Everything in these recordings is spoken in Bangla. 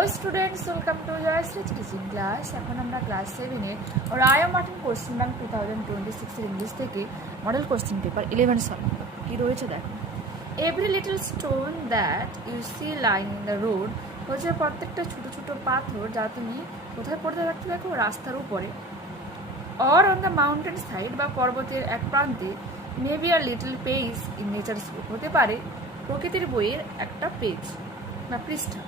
Hello students, welcome to Jayashri teaching class. এখন আমরা ক্লাস 7 এর রায় মার্টিন কোশ্চেন ব্যাংক 2026 এর ইংলিশ থেকে মডেল কোশ্চেন পেপার 11 সলভ করব। কি রয়েছে দেখো। Every little stone that you see lying in the road হচ্ছে প্রত্যেকটা ছোট ছোট পাথর যা তুমি কোথায় পড়তে থাকতে দেখো রাস্তার উপরে or on the mountain side বা পর্বতের এক প্রান্তে maybe a little page in nature's book হতে পারে প্রকৃতির বইয়ের একটা পেজ বা পৃষ্ঠা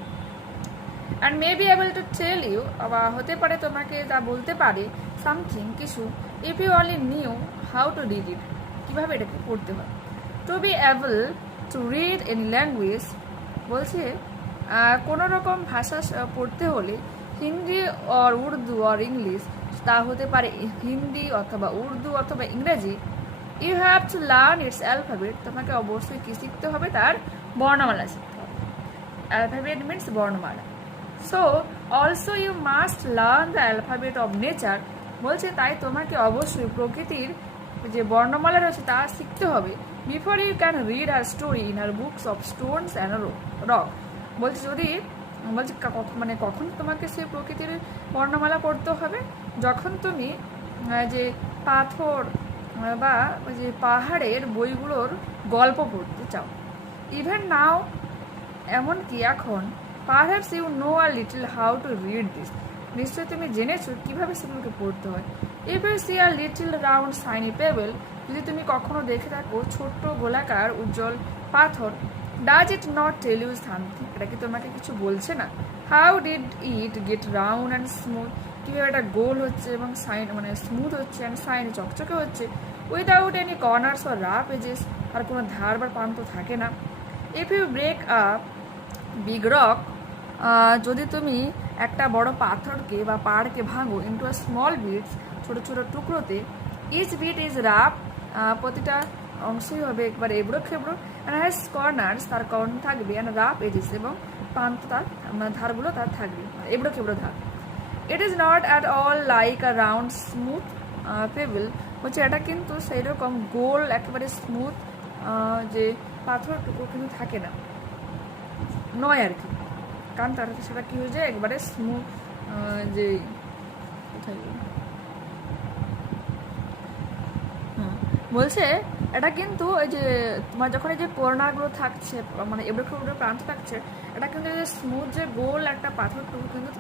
and may be able to tell you বা হতে পারে তোমাকে তা বলতে পারে something কিছু if you only knew how to read it কিভাবে এটাকে পড়তে হয় to be able to read any language বলছে কোনো রকম ভাষা পড়তে হলে Hindi or Urdu or English তা হতে পারে হিন্দি অথবা উর্দু অথবা ইংরেজি you have to learn its alphabet তোমাকে অবশ্যই কি শিখতে হবে তার বর্ণমালা শিখতে হবে alphabet means বর্ণমালা so also you must learn the alphabet of nature বলছে তাই তোমাকে অবশ্যই প্রকৃতির যে বর্ণমালা রয়েছে তা শিখতে হবে before you can read her story in her books of stones and rock বলছে যদি বলছে মানে কখন তোমাকে সেই প্রকৃতির বর্ণমালা পড়তে হবে যখন তুমি যে পাথর বা যে পাহাড়ের বইগুলোর গল্প পড়তে চাও ইভেন নাও এমনকি এখন perhaps you know a little how to read this নিশ্চয় তুমি জেনেছো কিভাবে সেগুলোকে পড়তে হয় if you see a little round shiny pebble যদি তুমি কখনো দেখে থাকো ছোট্ট গোলাকার উজ্জ্বল পাথর does it not tell you something এটা কি তোমাকে কিছু বলছে না how did it get round and smooth কিভাবে এটা গোল হচ্ছে এবং শাইন মানে স্মুথ হচ্ছে and শাইনি চকচকে হচ্ছে without any corners or rough edges আর কোনো ধার বা প্রান্ত থাকে না if you break a big rock যদি তুমি একটা বড় পাথরকে বা পাহাড়কে ভাঙো ইনটু আ স্মল বিটস ছোট ছোট টুকরোতে ইচ বিট ইজ রাফ প্রতিটা অংশই হবে একবার এবড়ো খেবড়ো অ্যান্ড হ্যাজ কর্নার্স তার কর্ন থাকবে অ্যান্ড রাফ এজিস এবং প্রান্ত তার ধারগুলো তার থাকবে এবড়ো খেবড়ো ধার it is not at all like a round smooth payable হচ্ছে এটা কিন্তু সেই রকম গোল একেবারে স্মুথ যে পাথর টুকরো কিন্তু থাকে না নয় আর কি কারণ তার সেটা কী হয়ে যায় একবারে স্মুথ যে বলছে এটা কিন্তু ওই যে তোমার যখন এই যে কর্নারগুলো থাকছে মানে এবড়ো খেবড়ো প্রান্ত থাকছে এটা কিন্তু এই যে স্মুথ যে গোল একটা পাথর টুকরো কিন্তু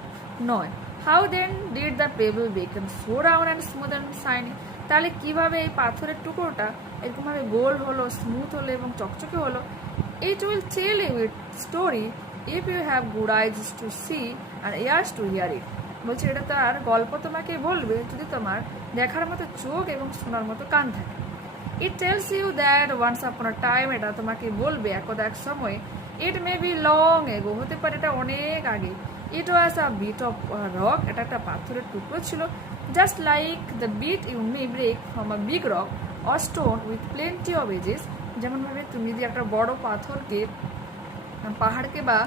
নয় how then did the pebble become so round and smooth and shiny তাহলে কীভাবে এই পাথরের টুকরোটা এরকমভাবে গোল হলো স্মুথ হলো এবং চকচকে হলো it will tell you it story if you have good eyes to see and ears to hear it বলছে এটা তার গল্প তোমাকে বলবে যদি তোমার দেখার মতো চোখ এবং শোনার মতো কান থাকে it tells you that once upon a time এটা তোমাকে বলবে একদা এক সময় it may be long ago হতে পারে এটা অনেক আগে it was a bit of rock এটা একটা পাথরের টুকরো ছিল just like the bit you may break from a big rock or stone with plenty of edges যেমনভাবে তুমি যদি একটা বড় পাথরকে পাহাড়কে বা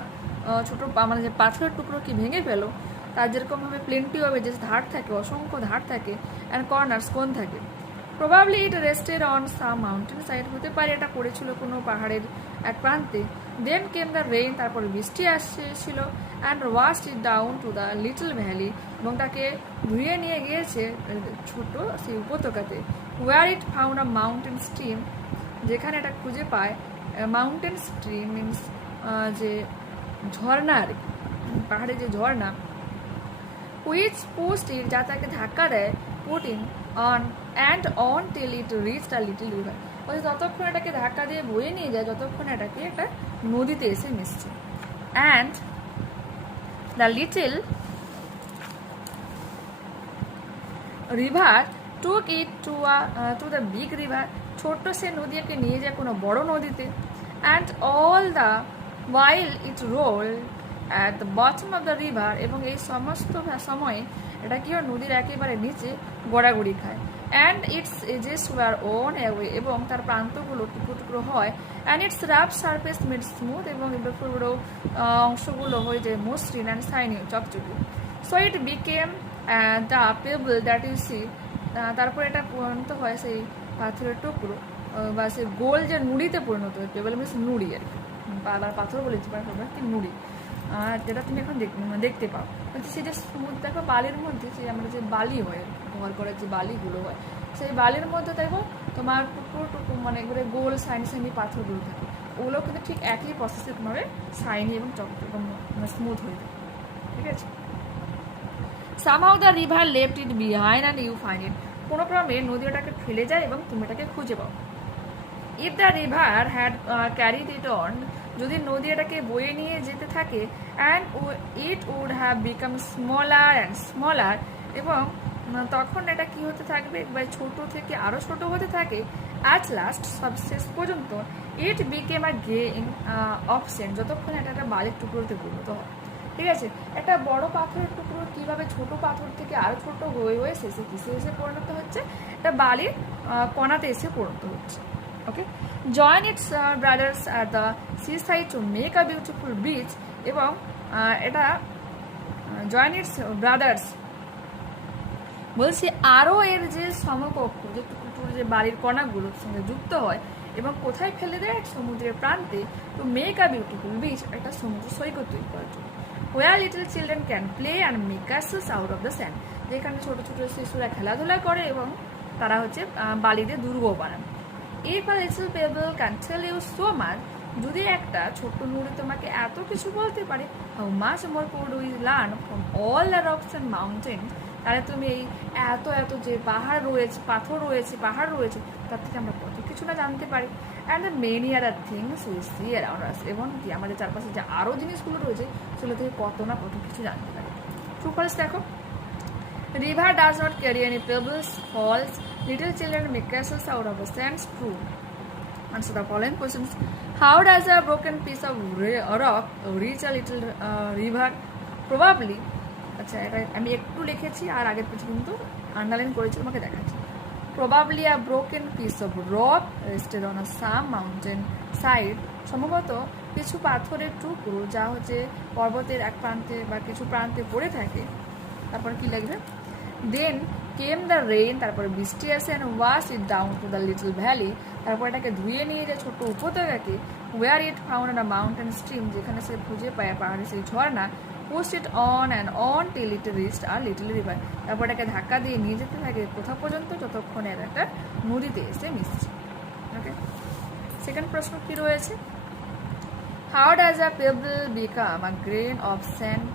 ছোট মানে যে পাথরের টুকরোকে ভেঙে ফেলো তার যেরকমভাবে প্লেন্টি হবে যে ধার থাকে অসংখ্য ধার থাকে অ্যান্ড কর্নার্স কোণ থাকে probably it rested on some mountain side হতে পারে এটা পড়েছিল কোনো পাহাড়ের এক প্রান্তে দেন কেম দ্য রেইন তারপর বৃষ্টি আসছিল and washed it down to the little valley এবং তাকে ধুয়ে নিয়ে গিয়েছে ছোট সেই উপত্যকাতে where it found a mountain stream যেখানে এটা খুঁজে পায় মাউন্টেন স্ট্রিম মিনস যে ঝর্ণা আর কি পাহাড়ে যে ঝর্ণা হুইচ পোস্ট ইট যা তাকে ধাক্কা দেয় putting on and on till it reached a little river বলছে ততক্ষণ এটাকে ধাক্কা দিয়ে বয়ে নিয়ে যায় যতক্ষণ এটাকে একটা নদীতে এসে মিশছে and the little river took it to the big river ছোট্ট সে নদীকে নিয়ে যায় কোনো বড় নদীতে and all the while it rolled at the bottom of the river এবং এই সমস্ত সময়ে এটা কি হয় নদীর একেবারে নিচে গড়াগড়ি খায় and its edges wore on away এবং তার প্রান্তগুলো টুকরো টুকরো হয় and its rough surface made smooth এবং পুরো অংশগুলো হয়ে যায় মসৃণ অ্যান্ড শাইনি চকচকে so it became the pebble that you see তারপর এটা পরিণত হয় সেই পাথরের টুকরো বা সেই গোল যে নুড়িতে পরিণত হয় পেবল মিনস নুড়ি আর কি পাথর বলেছি কি নুড়ি যেটা তুমি এখন দেখতে পাও, বলছে সেটা স্মুথ দেখো বালির মধ্যে, যে আমরা যে বালি হয় ঘর করার যে বালিগুলো হয়, সেই বালির মধ্যে দেখো তোমার টুকরো টুকরো মানে একবারে গোল সাইনি সাইনি পাথরগুলো থাকে, ওগুলো কিন্তু ঠিক একই প্রসেসে তোমার শাইনি এবং এবং স্মুথ হয়ে থাকে, ঠিক আছে। somehow the river left it behind and you find it, কোনো ক্রমে নদী ওটাকে ফেলে যায় এবং তুমি এটাকে খুঁজে পাও। if the river had carried it on, যদি নদী এটাকে বয়ে নিয়ে যেতে থাকে, and it would have become smaller and smaller, এবং তখন এটা কি হতে থাকবে, একবার ছোট থেকে আরও ছোট হতে থাকে, at last সব শেষ পর্যন্ত it became a grain of sand, যতক্ষণ এটা একটা বালির টুকরোতে পরিণত হয়, ঠিক আছে। একটা বড় পাথরের টুকরো কিভাবে ছোট পাথর থেকে আরও ছোট হয়ে হয়ে শেষে কিসে এসে পরিণত হচ্ছে, এটা বালির কণাতে এসে পরিণত হচ্ছে। Okay, join its brothers at the sea side to make a beautiful beach, এবং এটা জয়েন ইটস ব্রাদার্স বলছি আরও এর যে সমকক্ষ যে টুকরো যে বালির কণাগুলোর সঙ্গে যুক্ত হয় এবং কোথায় ফেলে দেয়, সমুদ্রের প্রান্তে, two make a beautiful beach, একটা সমুদ্র সৈকত তৈরি করার জন্য। where little children can play and make castles out of the sand, যেখানে ছোট ছোট শিশুরা খেলাধুলা করে এবং তারা হচ্ছে বালিতে দুর্গ বানায়। if a little pebble can tell you so much, যদি একটা ছোট্ট নুড়ি তোমাকে এত কিছু বলতে পারে, how much more could we learn from all the rocks and mountains, তাহলে তুমি এই এত এত যে পাহাড় রয়েছে, পাথর রয়েছে, পাহাড় রয়েছে, তার থেকে আমরা কত কিছু না জানতে পারি। And the many other things we see around us, এবং কি আমাদের চারপাশে যে আরও জিনিসগুলো রয়েছে সেগুলো থেকে কত না কত কিছু জানতে পারি। ট্রু ফলস দেখো, river does not carry any pebbles, false, little children make castles out of the sands, true. Answer the following questions. How does a broken piece of rock reach a little river? Probably. আচ্ছা, এটা আমি একটু লিখেছি আর আগের কিছু কিন্তু আন্ডারলাইন করেছি, তোমাকে দেখাচ্ছি। Probably a broken piece of rock rested on a some mountain side. সম্ভবত কিছু পাথরের টুকরো যা হচ্ছে পর্বতের এক প্রান্তে বা কিছু প্রান্তে পড়ে থাকে। তারপর কি লাগবে? Then came the rain, তারপরে বৃষ্টি আসে, and washed it down to the little valley, তারপর এটাকে ধুয়ে নিয়ে যায় ছোট উপত্যকাকে, where it found a mountain stream, যেখানে সে খুঁজে পায় পাহাড়ে সেই ঝর্ণা, pushed it on and on till it reached a little river, তারপর এটাকে ধাক্কা দিয়ে নিয়ে যেতে থাকে কোথাও পর্যন্ত যতক্ষণে একটা নদীতে এসে মিশছে। ওকে, সেকেন্ড প্রশ্ন কি রয়েছে? How does a pebble become a grain of sand?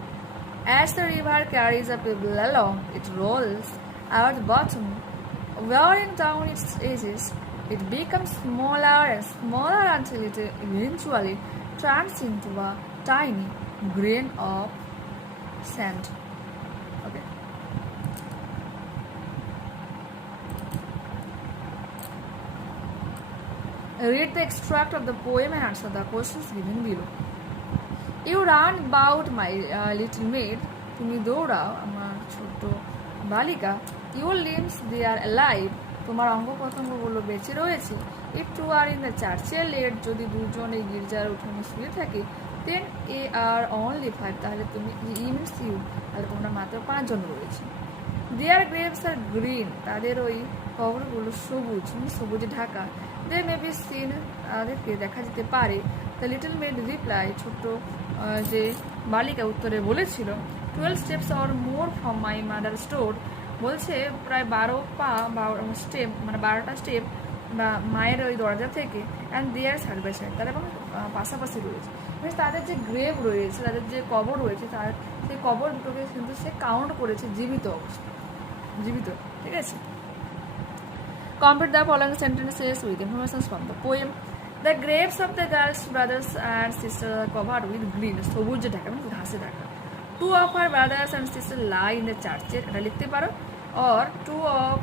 As the river carries a pebble along, it rolls at the bottom, wearing down its edges. It becomes smaller and smaller until it eventually turns into a tiny grain of sand. Okay. Read the extract of the poem and answer the questions given below. You run about my little maid, তুমি দৌড়াও আমার ছোট্ট বালিকা, your limbs they are alive, তোমার অঙ্গ প্রত্যঙ্গগুলো বেঁচে রয়েছে, if two are in the church laid, যদি দুজন এই গির্জার উঠোনে শুয়ে থাকে, then a are only 5, তাহলে তুমি means you, তাহলে তোমরা মাত্র 5 জন রয়েছে। their graves are green, তাদের ওই কবরগুলো সবুজ, সবুজে Dhaka, they may be seen, তাদেরকে দেখা যেতে পারে। the little maid reply, ছোট্ট যে বালিকা উত্তরে বলেছিল, 12 steps or more from my mother's door, বলছে প্রায় 12 স্টেপ মানে 12টা স্টেপ বা মায়ের ওই দরজা থেকে, and there side by side, তারা এবং পাশাপাশি রয়েছে, মানে তাদের যে গ্রেভ রয়েছে, তাদের যে কবর রয়েছে, তার সেই কবর দুটোকে কিন্তু সে কাউন্ট করেছে জীবিত অবস্থা, জীবিত, ঠিক আছে। Complete the following sentences with information from the poem. The graves of the girls' brothers and sisters are covered with green, সবুজ ঢাকা মানে ঘাসে Dhaka. 2 of her brothers and sisters lie in the church, এটা লিখতে পারো, or 2 of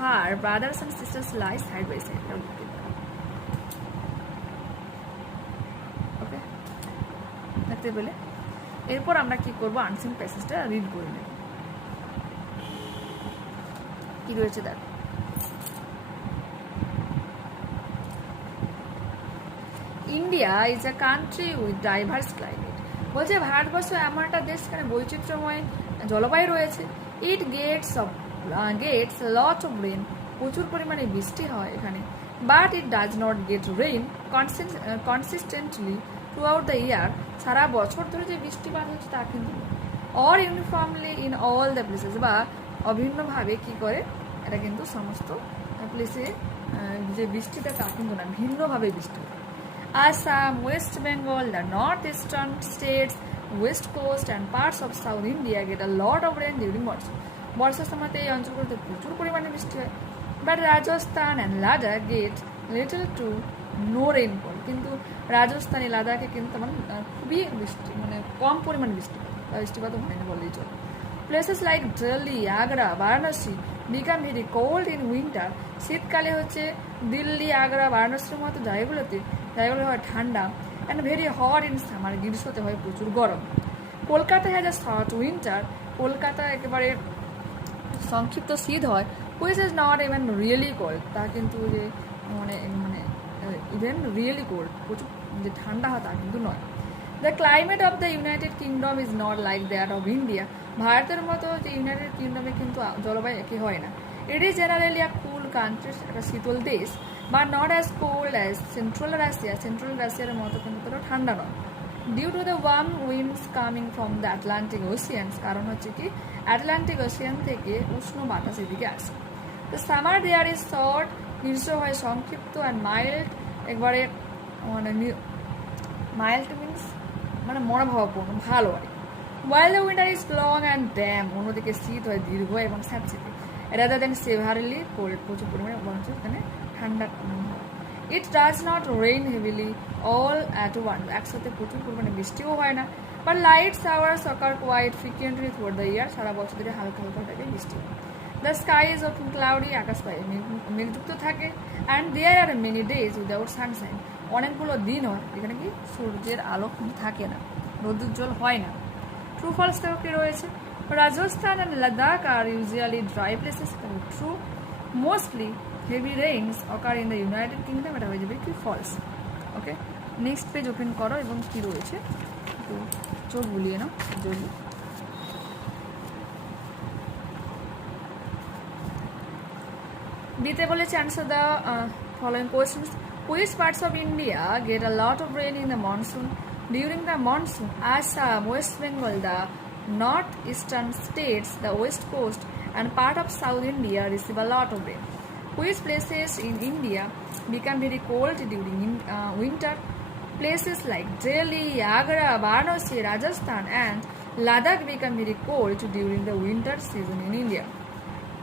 her brothers and sisters lie side by side, এটা লিখতে পারো। ওকে, দেখতে পেলে? এরপর আমরা কি করব, আনসিন প্যাসেজটা রিড করে নেব। কি রয়েছে দেখো। India is a country with diverse climate, বলছে ভারতবর্ষ এমন একটা দেশ যেখানে বৈচিত্র্যময় জলবায়ু রয়েছে। It gets lot of rain, প্রচুর পরিমাণে বৃষ্টি হয় এখানে, but it does not get rain consistently throughout the year, সারা বছর ধরে যে বৃষ্টিপাত হচ্ছে তা কিন্তু or uniformly in all the places, বা অভিন্নভাবে কী করে এটা কিন্তু সমস্ত প্লেসে যে বৃষ্টিটা তা কিন্তু না, ভিন্নভাবে বৃষ্টি হয়। Assam, West Bengal, the north eastern states, west coast and parts of South India get a lot of rain during monsoon. বর্ষার সময়তে এই অঞ্চলগুলোতে প্রচুর পরিমাণে বৃষ্টি হয়। But Rajasthan and Ladakh get little to no rainfall, কিন্তু রাজস্থানী লাদাখে কিন্তু তেমন খুবই বৃষ্টি, মানে কম পরিমাণে বৃষ্টিপাতও হয় না বললেই চলে। Places like Delhi, Agra, Varanasi become very cold in winter, শীতকালে হচ্ছে দিল্লি, আগ্রা, বারাণসীর মতো জায়গাগুলো হয় ঠান্ডা, and very hot in summer, গ্রীষ্মতে হয় প্রচুর গরম। Kolkata has a short winter, Kolkata একেবারে সংক্ষিপ্ত শীত হয়, which is not even really cold, তা কিন্তু যে মানে মানে ইভেন রিয়েলি কোল্ড, প্রচুর যে ঠান্ডা হয় তা কিন্তু নয়। The climate of the United kingdom is not like that of India, ভারতের মতো যে ইউনাইটেড কিংডমে কিন্তু জলবায়ু একই হয় না। It is generally a cool country, একটা শীতল দেশ, but not as cold as central Russia, central রাশিয়ার মতো কিন্তু ততটা ঠান্ডা নয়। Due to the warm winds coming from the Atlantic oceans, কারণ হচ্ছে কি আটলান্টিক ওশিয়ান থেকে উষ্ণ বাতাস এদিকে আসে। The summer there is short, গ্রীষ্ম হয় সংক্ষিপ্ত, অ্যান্ড মাইল্ড, একবারে মানে মাইল্ড মিনস মানে মনোভাবপূর্ণ, ভালো হয়। While the winter is long and damp, অন্যদিকে শীত হয় দীর্ঘ এবং স্যাঁতসেঁতে, রাদার দেন সেভারলি কোল্ড, প্রচুর পরিমাণে বরঞ্চ এখানে ঠান্ডা হয়। It does not rain heavily all at once, একসাথে প্রচুর পরিমাণে বৃষ্টিও হয় না। But light showers occur quite frequently throughout the year, সারা বছর ধরে হালকা হালকা টাইপের বৃষ্টি হয়। The sky is often cloudy, আকাশ পায়ে মেঘযুক্ত থাকে, and there are many days without sunshine, অনেকগুলো দিন হয় যেখানে কি সূর্যের আলো থাকে না, রোদুজ্জ্বল হয় না। ট্রু ফলস থেও কি রয়েছে? Rajasthan and Ladakh are usually dry places, true. Mostly heavy rains occur in the United Kingdom, এটা হয়ে যাবে কি false. Okay, next page open করো এবং কি রয়েছে একটু চোখ বুলিয়ে নাও জলদি। দিতে বলেছে answer the following questions. Which parts of India get a lot of rain in the monsoon? During the monsoon, Assam, West Bengal, the northeastern states, the west coast, and part of South India receive a lot of rain. Which places in India become very cold during winter? Places like Delhi, Agra, Varanasi, Rajasthan, and Ladakh become very cold during the winter season in India.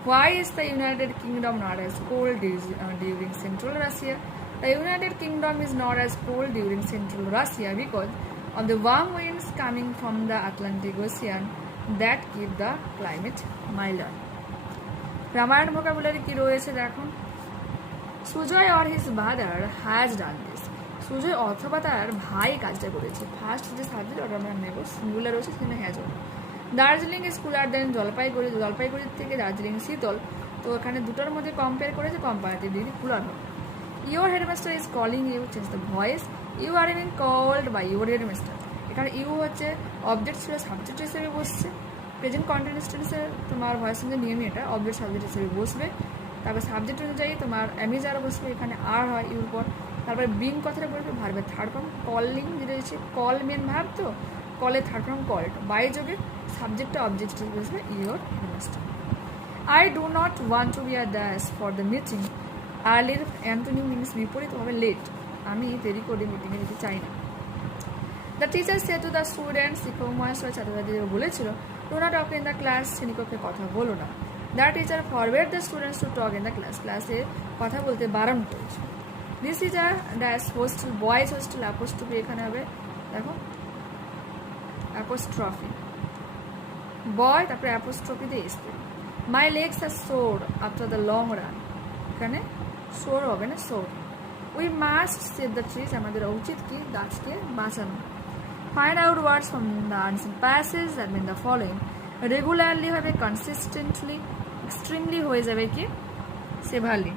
Why is the United Kingdom not as cold during Central Russia? The United Kingdom is not as cold during Central Russia because of the warm winds coming from the Atlantic Ocean that keep the climate milder. Ramayan vocabulary কি রয়েছে দেখো। Sujoy or his brother has done this. Sujoy অথবা তার ভাই কাজটা করেছে। ফার্স্ট যে সাবজেক্ট ওটা আমরা নেব, সিঙ্গুলার রয়েছে সেখানে হ্যাজ হবে। দার্জিলিং ইজ কুলার দেন জলপাইগুড়ি, জলপাইগুড়ির থেকে দার্জিলিং শীতল, তো এখানে দুটোর মধ্যে কম্পেয়ার করেছে, কম্পারেটিভ ডিগ্রি কুলার হবে। Your headmaster is calling you, change the voice, you are being called by your headmaster. এখানে ইউ হচ্ছে অবজেক্ট ছিল, সাবজেক্ট হিসেবে বসছে। প্রেজেন্ট কন্টিনিউয়াস টেন্সে তোমার ভয়েস সঙ্গে নিয়মই এটা, অবজেক্ট সাবজেক্ট হিসেবে বসবে। তারপর সাবজেক্ট অনুযায়ী তোমার অ্যামিজার বসবে, এখানে আর হয় ইউর পর। তারপরে বিং কথাটা বলবে, ভার্বের থার্ড ফর্ম। কলিং যেটা হচ্ছে কল মেন ভার্ব, তো কলের থার্ড ফর্ম কল্ড, বাই যোগে সাবজেক্টটা অবজেক্ট হিসেবে বসবে your headmaster. I do not want to be a dash for the meeting. Earlier antonym means বিপরীত হবে লেট, আমি দেরি করে মিটিংয়ে যেতে চাই না। The teacher say to the students, শিক্ষক মহাশয় ছাত্রছাত্রীদের বলেছিল, do not talk in the class, শ্রেণীকক্ষে কথা বলো না। The teacher forbade the students to talk in the class, ক্লাসে কথা বলতে বারণ করেছে। This is a dash hostel, boys hostel, apostrophe এখানে হবে দেখো অ্যাপোস্ট্রফি, বয় তারপরে অ্যাপোস্ট্রফি দিয়ে spell. My legs are sore after the long run, এখানে সোর হবে না sore. We must save the trees, আমাদের উচিত কি গাছকে বাঁচানো। Find out words from the answer passage that mean the following. Regularly হবে কনসিস্টেন্টলি, এক্সট্রিমলি হয়ে যাবে কি সেভারলি।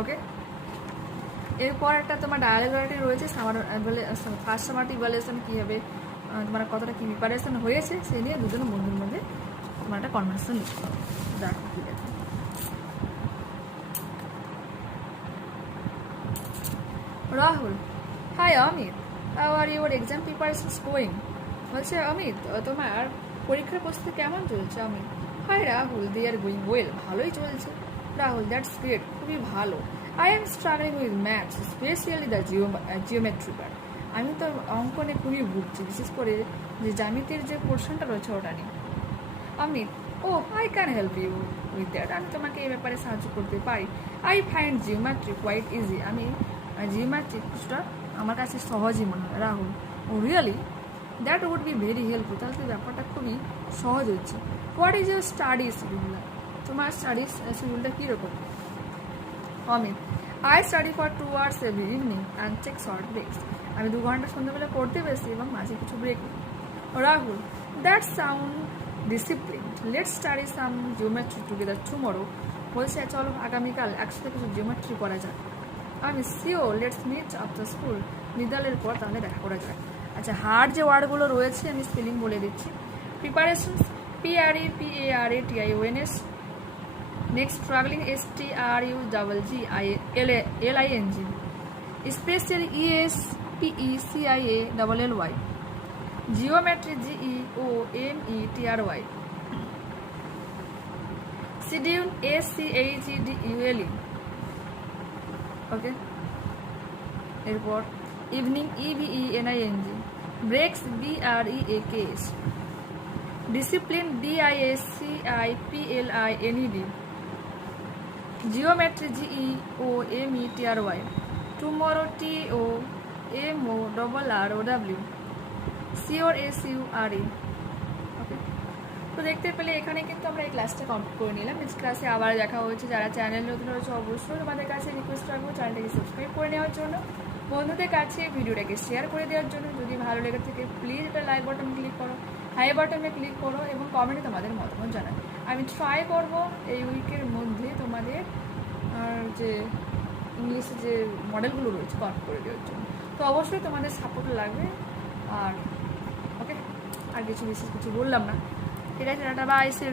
ওকে, এরপর একটা তোমার ডায়ালগ রয়েছে, ফার্স্ট সামারটি ইভালুয়েশন কী হবে, তোমার কতটা কী প্রিপারেশন হয়েছে সেই নিয়ে দুজন বন্ধুর মধ্যে তোমার একটা কনভারসেশন লিখতে হবে। দেখো ঠিক আছে। Rahul, hi Amit, how are your exam preparations going? বলছে অমিত, তোমার পরীক্ষার প্রস্তুতি কেমন চলছে? Amit, hi Rahul, they are going well, ভালোই চলছে। রাহুল, দ্যাটস গ্রেট, খুবই ভালো। I am struggling with maths, specially the geometry part. আমি তো অঙ্কনে খুবই ভুগছি, বিশেষ করে যে জ্যামিতির যে পোর্শনটা রয়েছে ওটা নিয়ে। Amit, oh I can help you with that, আমি তোমাকে এই ব্যাপারে সাহায্য করতে পারি। I find geometry quite easy, আমি জিওমেট্রিকটা আমার কাছে সহজই মনে হয়। Rahul, oh really? That would be very helpful, তাহলে তো ব্যাপারটা খুবই সহজ হচ্ছে। What is your study schedule? তোমার স্টাডি শিডিউলটা কীরকম? Amit, I study for 2 hours every evening and take short breaks. আমি 2 ঘন্টা সন্ধ্যাবেলা পড়তে বসি এবং মাঝে কিছু ব্রেক নিই। Rahul, that sound discipline, let's study some geometry together tomorrow. বলছে চলো আগামীকাল একসাথে কিছু জিওমেট্রি করা যাক। আমি সিও, লেটস মিট আফটার স্কুল, বিদ্যালয়ের পর তাহলে দেখা করা যাক। আচ্ছা, হার্ড যে ওয়ার্ডগুলো রয়েছে আমি স্পেলিং বলে দিচ্ছি। Preparations, PREPARATIONS। Next struggling, STRUGGLING। Special, ESPECIALLY। Geometry, GEOMETRY। Schedule, SCHEDULE। ওকে, এরপর evening, EVENING। ব্রেকস, BREAKS। Discipline, DISCIPLINED। Geometry, GEOMETRY। Tomorrow, TOMORROW। Sure, SURE। ওকে, তো দেখতে পেলে এখানে কিন্তু আমরা এই ক্লাসটা কমপ্লিট করে নিলাম। নেক্সট ক্লাসে আবার দেখা হচ্ছে। যারা চ্যানেল নতুন রয়েছে অবশ্যই তোমাদের কাছে রিকোয়েস্ট রাখবো চ্যানেলটাকে সাবস্ক্রাইব করে নেওয়ার জন্য, বন্ধুদের কাছে ভিডিওটাকে শেয়ার করে দেওয়ার জন্য। যদি ভালো লেগে থাকে প্লিজ এটা লাইক বাটন ক্লিক করো, হাই বাটনে ক্লিক করো এবং কমেন্টে তোমাদের মতামত জানাও। আমি ট্রাই করব এই উইকের মধ্যে তোমাদের যে ইংলিশে যে মডেলগুলো রয়েছে কমপ্লিট করে দেওয়ার জন্য। তো অবশ্যই তোমাদের সাপোর্ট লাগবে। আর ওকে, আর বিশেষ কিছু বললাম না। ঠিক আছে, টাটা, বাই, সি ইউ।